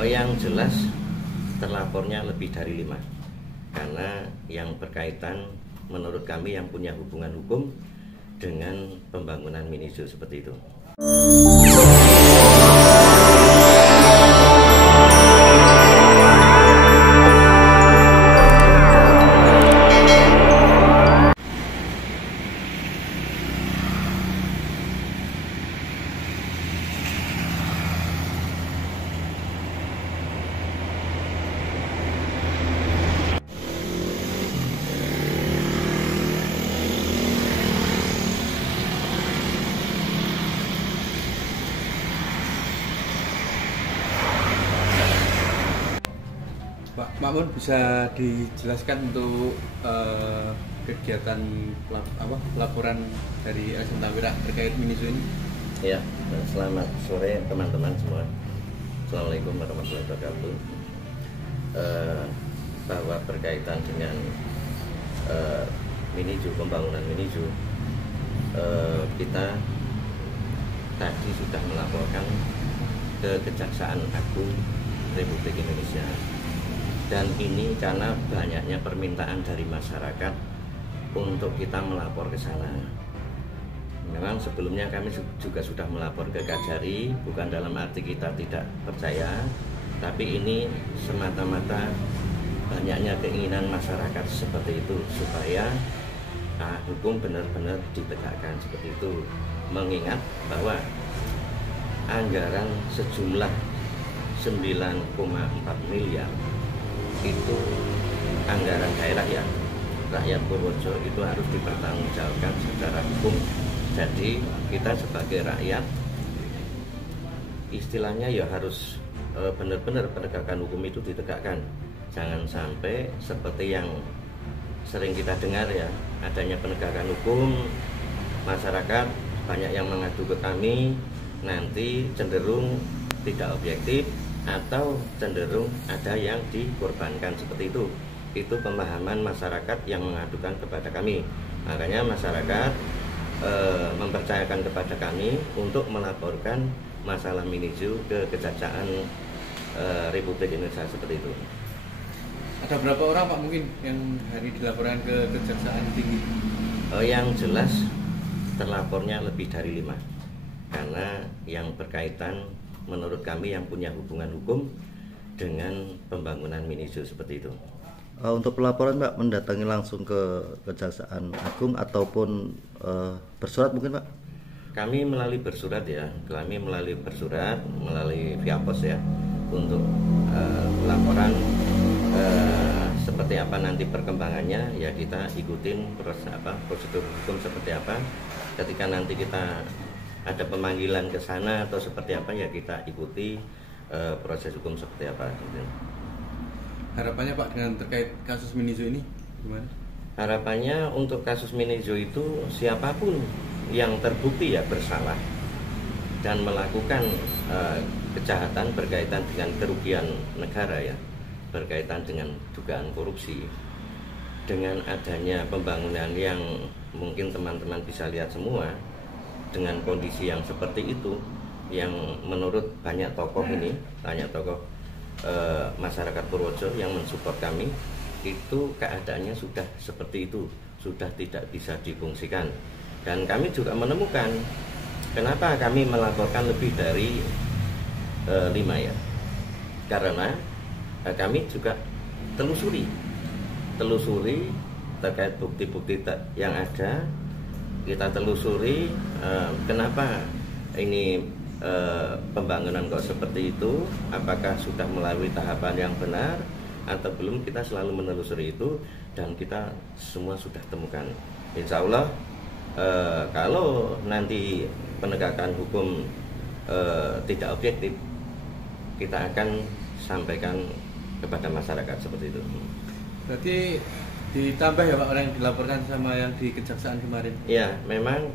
Yang jelas terlapornya lebih dari 5, karena yang berkaitan menurut kami yang punya hubungan hukum dengan pembangunan mini zoo seperti itu. Pak Makmun, bisa dijelaskan untuk kegiatan laporan dari LSM Tambira terkait mini zoo ini? Ya, selamat sore teman-teman semua. Assalamualaikum warahmatullahi wabarakatuh. Bahwa berkaitan dengan mini zoo, pembangunan mini zoo, kita tadi sudah melaporkan ke Kejaksaan Agung Republik Indonesia. Dan ini karena banyaknya permintaan dari masyarakat untuk kita melapor ke sana. Memang sebelumnya kami juga sudah melapor ke Kajari, bukan dalam arti kita tidak percaya, tapi ini semata-mata banyaknya keinginan masyarakat seperti itu, supaya hukum benar-benar ditegakkan seperti itu. Mengingat bahwa anggaran sejumlah 9,4 miliar itu anggaran daerah ya, rakyat Purworejo itu harus dipertanggungjawabkan secara hukum. Jadi kita sebagai rakyat istilahnya ya harus benar-benar penegakan hukum itu ditegakkan. Jangan sampai seperti yang sering kita dengar ya, adanya penegakan hukum, masyarakat banyak yang mengadu ke kami, nanti cenderung tidak objektif atau cenderung ada yang dikorbankan seperti itu. Itu pemahaman masyarakat yang mengadukan kepada kami. Makanya masyarakat mempercayakan kepada kami untuk melaporkan masalah mini zoo ke Kejaksaan Republik Indonesia seperti itu. Ada berapa orang Pak mungkin yang hari dilaporkan ke Kejaksaan Tinggi? Yang jelas terlapornya lebih dari 5, karena yang berkaitan menurut kami yang punya hubungan hukum dengan pembangunan mini zoo seperti itu. Untuk pelaporan Pak, mendatangi langsung ke Kejaksaan Agung ataupun bersurat mungkin Pak? Kami melalui bersurat ya, melalui via pos ya, untuk laporan seperti apa nanti perkembangannya ya, kita ikutin prosedur hukum seperti apa. Ketika nanti kita ada pemanggilan ke sana atau seperti apa ya, kita ikuti proses hukum seperti apa gitu. Harapannya Pak dengan terkait kasus mini zoo ini gimana? Harapannya untuk kasus mini zoo itu siapapun yang terbukti ya bersalah dan melakukan kejahatan berkaitan dengan kerugian negara ya, berkaitan dengan dugaan korupsi, dengan adanya pembangunan yang mungkin teman-teman bisa lihat semua, dengan kondisi yang seperti itu, yang menurut banyak tokoh masyarakat Purworejo yang mensupport kami, itu keadaannya sudah seperti itu, sudah tidak bisa difungsikan. Dan kami juga menemukan kenapa kami melaporkan lebih dari 5 ya, karena kami juga telusuri terkait bukti-bukti yang ada. Kita telusuri kenapa ini pembangunan kok seperti itu, apakah sudah melalui tahapan yang benar atau belum. Kita selalu menelusuri itu dan kita semua sudah temukan. Insya Allah kalau nanti penegakan hukum tidak objektif, kita akan sampaikan kepada masyarakat seperti itu. Berarti ditambah ya Pak orang yang dilaporkan sama yang di Kejaksaan kemarin? Ya, memang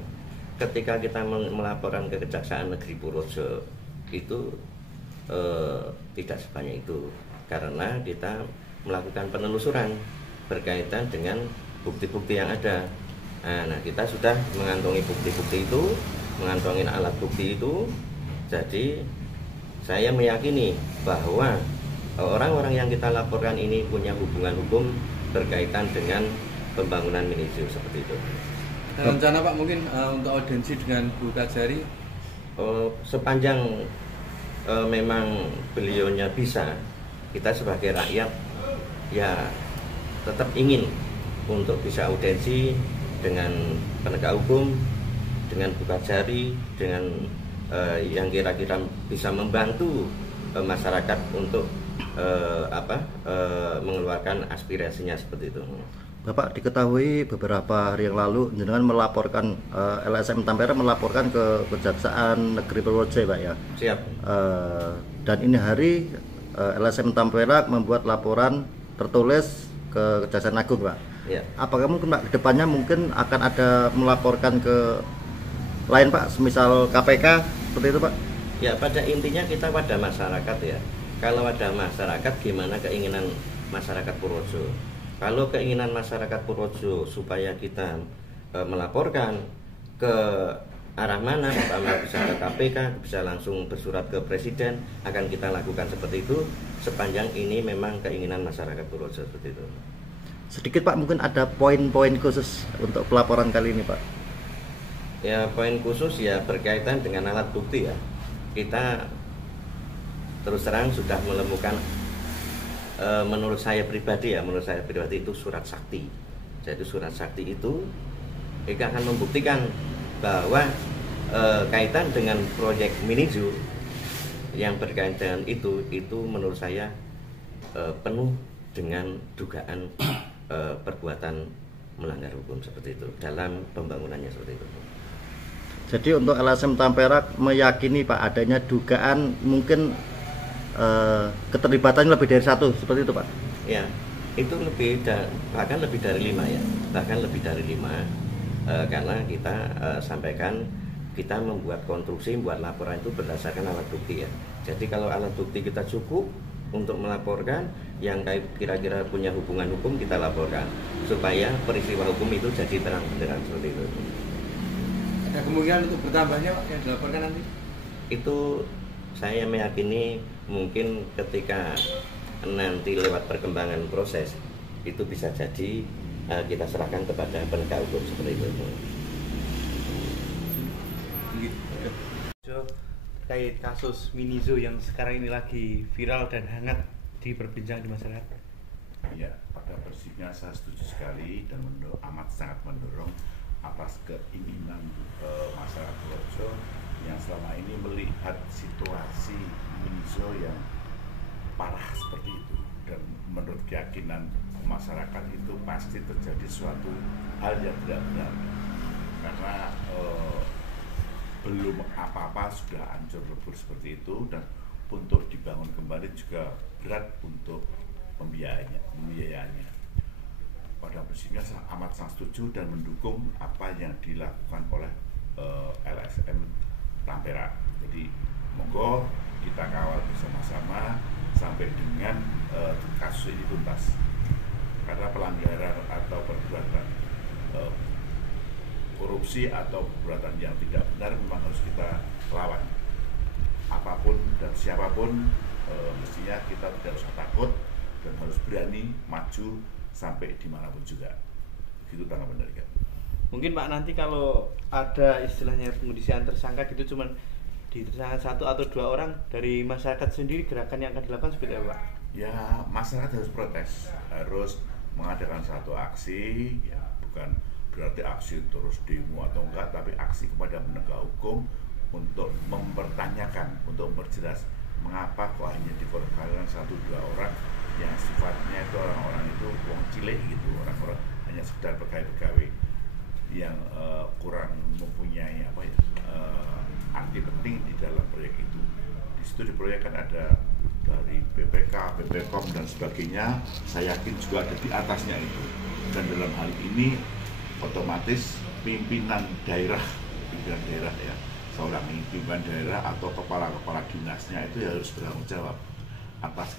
ketika kita melaporkan ke Kejaksaan Negeri Purworejo itu tidak sebanyak itu, karena kita melakukan penelusuran berkaitan dengan bukti-bukti yang ada. Nah, kita sudah mengantongi bukti-bukti itu, mengantongi alat bukti itu. Jadi saya meyakini bahwa orang-orang yang kita laporkan ini punya hubungan hukum berkaitan dengan pembangunan Minijo seperti itu. Rencana Pak mungkin untuk audiensi dengan Bu Kajari? Sepanjang memang beliaunya bisa, kita sebagai rakyat ya tetap ingin untuk bisa audiensi dengan penegak hukum, dengan Bu Kajari, dengan yang kira-kira bisa membantu masyarakat untuk mengeluarkan aspirasinya seperti itu. Bapak diketahui beberapa hari yang lalu jenengan melaporkan LSM Tampera melaporkan ke Kejaksaan Negeri Purworejo, Pak ya. Siap. Dan ini hari LSM Tampera membuat laporan tertulis ke Kejaksaan Agung, Pak. Ya. Apakah mungkin Pak kedepannya mungkin akan ada melaporkan ke lain, Pak, semisal KPK seperti itu, Pak? Ya, pada intinya kita pada masyarakat ya. Kalau ada masyarakat, gimana keinginan masyarakat Purworejo? Kalau keinginan masyarakat Purworejo supaya kita melaporkan ke arah mana, pertama bisa ke KPK, bisa langsung bersurat ke Presiden, akan kita lakukan seperti itu sepanjang ini memang keinginan masyarakat Purworejo seperti itu. Sedikit Pak, mungkin ada poin-poin khusus untuk pelaporan kali ini, Pak? Ya, poin khusus ya berkaitan dengan alat bukti ya. Kita terus terang sudah menemukan menurut saya pribadi itu surat sakti. Jadi surat sakti itu akan membuktikan bahwa kaitan dengan proyek Minijo yang berkaitan dengan itu menurut saya penuh dengan dugaan perbuatan melanggar hukum seperti itu dalam pembangunannya seperti itu. Jadi untuk LSM Tampera meyakini Pak adanya dugaan mungkin keterlibatannya lebih dari satu seperti itu, Pak? Ya, itu bahkan lebih dari 5 ya, bahkan lebih dari 5 karena kita sampaikan kita membuat konstruksi, membuat laporan itu berdasarkan alat bukti ya. Jadi kalau alat bukti kita cukup untuk melaporkan, yang kira-kira punya hubungan hukum kita laporkan supaya peristiwa hukum itu jadi terang benderang seperti itu. Ada kemungkinan untuk bertambahnya Pak yang dilaporkan nanti? Itu saya meyakini mungkin ketika nanti lewat perkembangan proses itu bisa jadi kita serahkan kepada penegak hukum seperti itu. Terkait kasus Minijo yang sekarang ini lagi viral dan hangat diperbincang di masyarakat. Ya, pada prinsipnya saya setuju sekali dan sangat mendorong atas keinginan masyarakat Purworejo yang selama ini melihat situasi Minijo yang parah seperti itu, dan menurut keyakinan masyarakat itu pasti terjadi suatu hal yang tidak benar karena belum apa-apa sudah hancur lebur seperti itu, dan untuk dibangun kembali juga berat untuk pembiayaannya. Pada prinsipnya saya amat sangat setuju dan mendukung apa yang dilakukan oleh LSM Tampera. Jadi monggo kita kawal bersama-sama sampai dengan kasus ini tuntas. Karena pelanggaran atau perbuatan korupsi atau perbuatan yang tidak benar memang harus kita lawan. Apapun dan siapapun mestinya kita tidak usah takut dan harus berani maju sampai dimanapun juga. Begitu tanggapan dari kami. Mungkin Pak nanti kalau ada istilahnya pengisian tersangka gitu cuman di tersangka 1 atau 2 orang dari masyarakat sendiri, gerakan yang akan dilakukan seperti apa Pak? Ya, masyarakat harus protes, harus mengadakan satu aksi, ya bukan berarti aksi terus demo atau enggak, tapi aksi kepada penegak hukum untuk mempertanyakan, untuk memperjelas mengapa kok hanya dikorbankan 1-2 orang yang sifatnya itu orang-orang itu wong cilik gitu, orang-orang hanya sekedar pegawai-pegawai yang kurang mempunyai arti penting di dalam proyek itu. Di situ di proyek kan ada dari BPK, BPKOM dan sebagainya. Saya yakin juga ada di atasnya itu. Dan dalam hal ini otomatis pimpinan daerah ya, seorang pimpinan daerah atau kepala dinasnya itu harus bertanggung jawab atas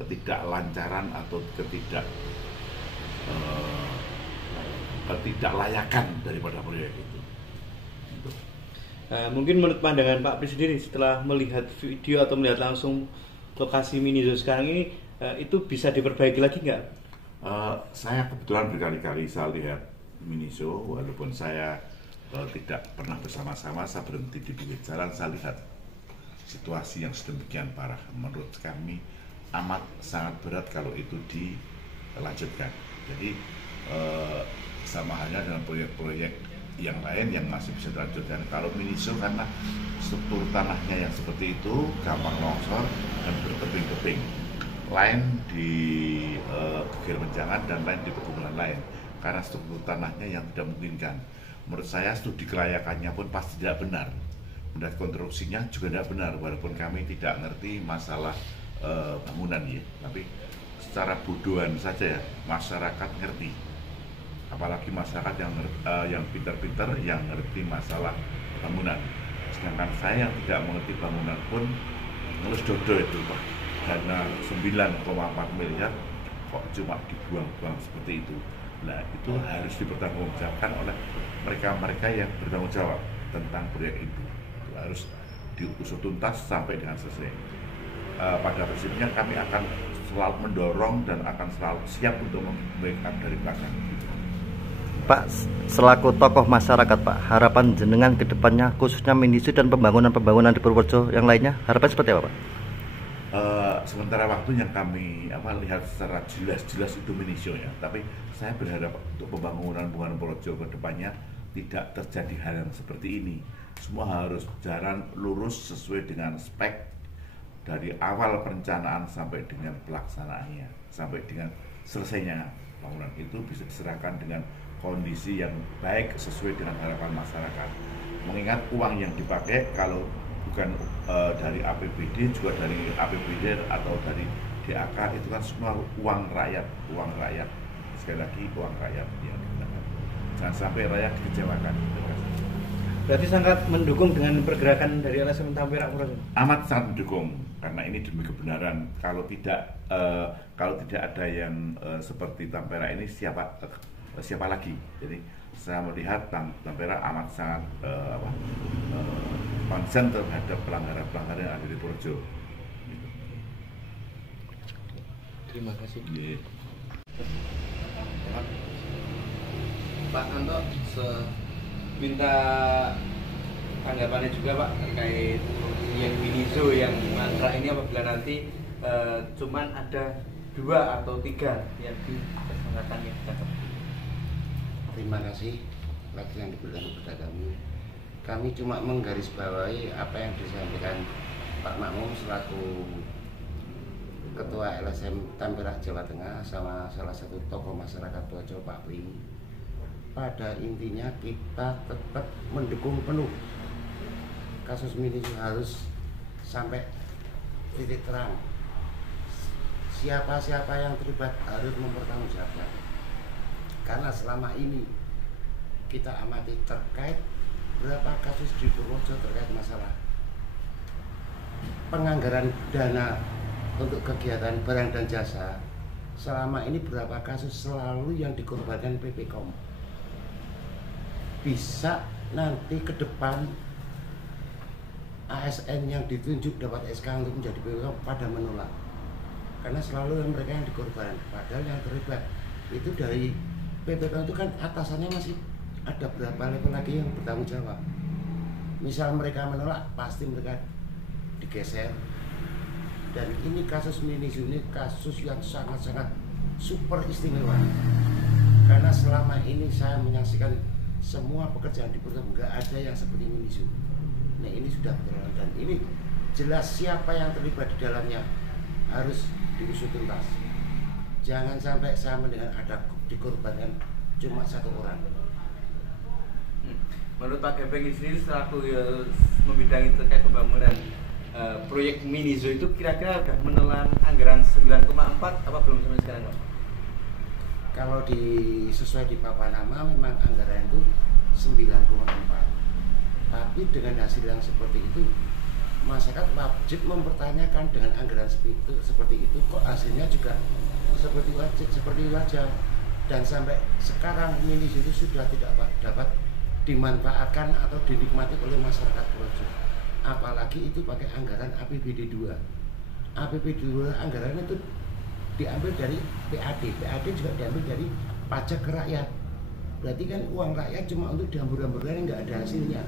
ketidaklancaran atau ketidaklayakan daripada proyek itu. Mungkin menurut pandangan Pak Pri sendiri setelah melihat video atau melihat langsung lokasi Miniso sekarang ini, itu bisa diperbaiki lagi nggak? Saya kebetulan berkali-kali saya lihat Miniso, walaupun saya tidak pernah bersama-sama, saya berhenti di pinggir jalan, saya lihat situasi yang sedemikian parah. Menurut kami amat sangat berat kalau itu dilanjutkan. Jadi sama halnya dengan proyek-proyek yang lain yang masih bisa dilanjutkan. Kalau Miniso karena struktur tanahnya yang seperti itu gampang longsor dan berteping-teping, lain di Gegir Menjangan dan lain di pegunungan lain karena struktur tanahnya yang tidak memungkinkan. Menurut saya studi kelayakannya pun pasti tidak benar, dan konstruksinya juga tidak benar, walaupun kami tidak ngerti masalah bangunan ya, tapi secara bodohan saja ya masyarakat ngerti, apalagi masyarakat yang pintar-pintar yang ngerti masalah bangunan. Sedangkan saya yang tidak mengerti bangunan pun ngelus dodo itu Pak, dana 9,4 miliar kok cuma dibuang-buang seperti itu. Nah itu harus dipertanggungjawabkan oleh mereka-mereka yang bertanggung jawab tentang proyek itu harus diusut tuntas sampai dengan selesai. Pada prinsipnya kami akan selalu mendorong dan akan selalu siap untuk membackup dari belakang. Pak, selaku tokoh masyarakat Pak, harapan jenengan ke depannya khususnya Miniso dan pembangunan di Purworejo yang lainnya, harapan seperti apa Pak? Sementara waktu yang kami lihat secara jelas itu Miniso ya, tapi saya berharap untuk pembangunan Purworejo ke depannya tidak terjadi hal yang seperti ini. Semua harus jalan lurus sesuai dengan spek dari awal perencanaan sampai dengan pelaksanaannya, sampai dengan selesainya bangunan itu bisa diserahkan dengan kondisi yang baik sesuai dengan harapan masyarakat. Mengingat uang yang dipakai kalau bukan dari APBD juga dari APBD atau dari DAK itu kan semua uang rakyat. Sekali lagi uang rakyat yang digunakan. Jangan sampai rakyat dikecewakan. Berarti sangat mendukung dengan pergerakan dari LSM Tampera Purworejo. Amat sangat mendukung karena ini demi kebenaran. Kalau tidak ada yang seperti Tampera ini siapa lagi? Jadi saya melihat Tampera amat sangat konsen terhadap pelanggaran yang ada di Purworejo. Terima kasih. Yeah. Pak Anto, minta tanggapannya juga Pak terkait yang Miniso yang mangkrak ini, apabila nanti cuman ada 2 atau 3 yang disangkakan yang cakep. Terima kasih lagi yang diberikan kepada kami. Kami cuma menggarisbawahi apa yang disampaikan Pak Makmum selaku Ketua LSM Tampera Jawa Tengah sama salah satu tokoh masyarakat Purworejo Pak Pri. Pada intinya kita tetap mendukung penuh kasus Miniso harus sampai titik terang. Siapa-siapa yang terlibat harus mempertanggungjawabkan. Karena selama ini kita amati terkait berapa kasus di Purworejo terkait masalah penganggaran dana untuk kegiatan barang dan jasa. Selama ini berapa kasus selalu yang dikorbankan PPKOM. Bisa nanti ke depan ASN yang ditunjuk dapat SK untuk menjadi PPKOM pada menolak. Karena selalu mereka yang dikorban, padahal yang terlibat itu dari PPKOM itu kan atasannya masih ada berapa level lagi yang bertanggung jawab. Misal mereka menolak, pasti mereka digeser. Dan ini kasus Miniso ini kasus yang sangat-sangat super istimewa. Karena selama ini saya menyaksikan semua pekerjaan di Purworejo nggak ada yang seperti Miniso. Nah ini sudah betul dan ini jelas siapa yang terlibat di dalamnya harus diusut tuntas. Jangan sampai saya mendengar ada dikorbankan cuma 1 orang. Menurut Pak Gepeng sendiri selaku membidangi terkait pembangunan proyek Miniso itu kira-kira sudah menelan anggaran 9,4 apa belum sampai sekarang Pak? Kalau sesuai di papan nama memang anggaran itu 9,4. Tapi dengan hasil yang seperti itu masyarakat wajib mempertanyakan dengan anggaran seperti itu kok hasilnya juga seperti wajah. Dan sampai sekarang Miniso itu sudah tidak dapat dimanfaatkan atau dinikmati oleh masyarakat Purworejo. Apalagi itu pakai anggaran APBD 2. APBD 2 anggarannya itu diambil dari PAD. PAD juga diambil dari pajak ke rakyat. Berarti kan uang rakyat cuma untuk dihambur-hamburkan, nggak ada hasilnya.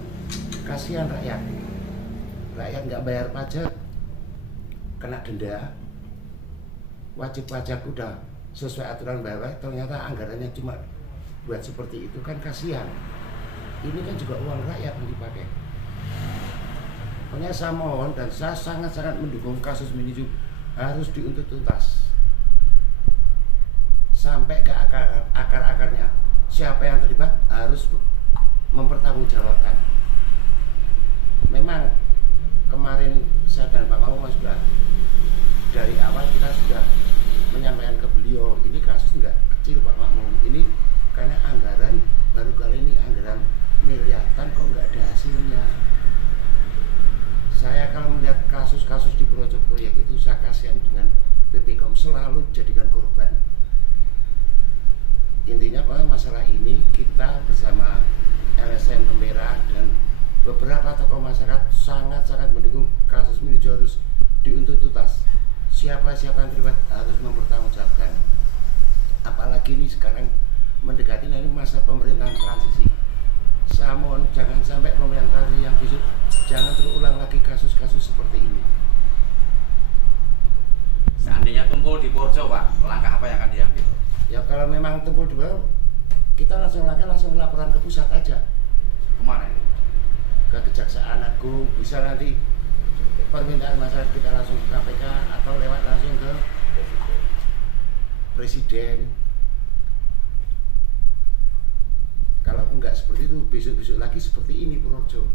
Kasihan rakyat. Rakyat nggak bayar pajak, kena denda. Wajib pajak udah sesuai aturan bayar, ternyata anggarannya cuma buat seperti itu, kan kasihan. Ini kan juga uang rakyat yang dipakai. Makanya saya mohon dan saya sangat-sangat mendukung kasus Minizu harus diuntut tuntas sampai ke akar-akarnya. Siapa yang terlibat harus mempertanggungjawabkan. Memang kemarin saya dan Pak Mamung sudah dari awal kita sudah menyampaikan ke beliau, ini kasus nggak kecil Pak Mamung. Ini karena anggaran baru kali ini anggaran miliaran kok nggak ada hasilnya. Saya kalau melihat kasus-kasus di Purworejo proyek itu saya kasihan dengan PPKOM, selalu jadikan korban. Intinya Pak, masalah ini kita bersama LSM Kempera dan beberapa tokoh masyarakat sangat-sangat mendukung kasus Minizu harus diuntut tuntas. Siapa-siapa yang terlibat harus mempertanggungjawabkan. Apalagi ini sekarang mendekati nanti masa pemerintahan transisi. Saya mohon jangan sampai pemerintahan transisi yang besok jangan terulang lagi kasus-kasus seperti ini. Seandainya tumpul di Purworejo, Pak, langkah apa yang akan diambil? Ya kalau memang tumpul di bawah, kita langsung laporan ke pusat aja. Kemana ini? Ke Kejaksaan Agung, bisa nanti permintaan masyarakat kita langsung ke KPK atau lewat langsung ke Presiden. Kalau enggak seperti itu, besok-besok lagi seperti ini Purworejo.